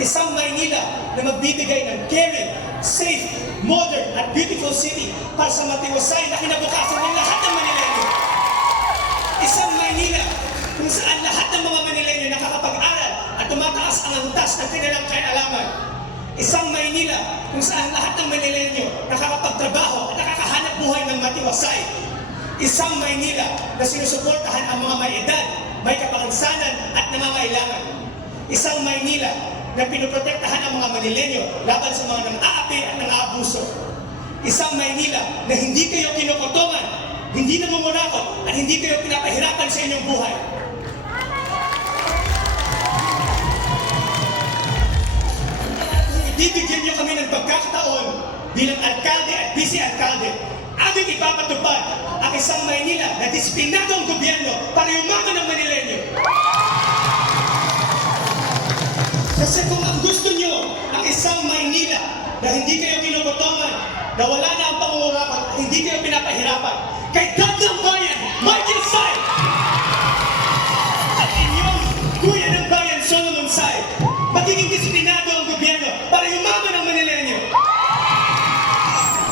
Isang Maynila na magbibigay ng caring, safe, modern at beautiful city para sa matiwasay na kinabukasan ng lahat ng Manileño. Isang Maynila kung saan lahat ng mga Manileño nakakapag-aral at tumataas ang antas ng kanilang kaalaman. Isang Maynila kung saan lahat ng Manileño nakakapagtrabaho at nakakahanap buhay ng matiwasay. Isang Maynila na sinusuportahan ang mga may edad, may kapansanan at nangangailangan. Isang Maynila na pinoprotektahan ang mga Manileño laban sa mga nang-aapi at nang-aabuso. Isang Maynila na hindi kayo kinukutungan, hindi namungurakot at hindi kayo pinapahirapan sa inyong buhay. Ibibigyan niyo kami ng pagkakataon bilang alkalde at vice-alkalde. Aming ipapatupad ang isang Maynila na disiplinadong gobyerno para yumaman ng Manileño. Kasi kung ang gusto niyo ang isang Maynila na hindi kayo kinukutungan, na wala na ang pangungurapan, hindi kayo pinapahirapan, kay Dagang Bayan, Michael Say! At inyong Kuya ng Bayan, Solomon Say, magiging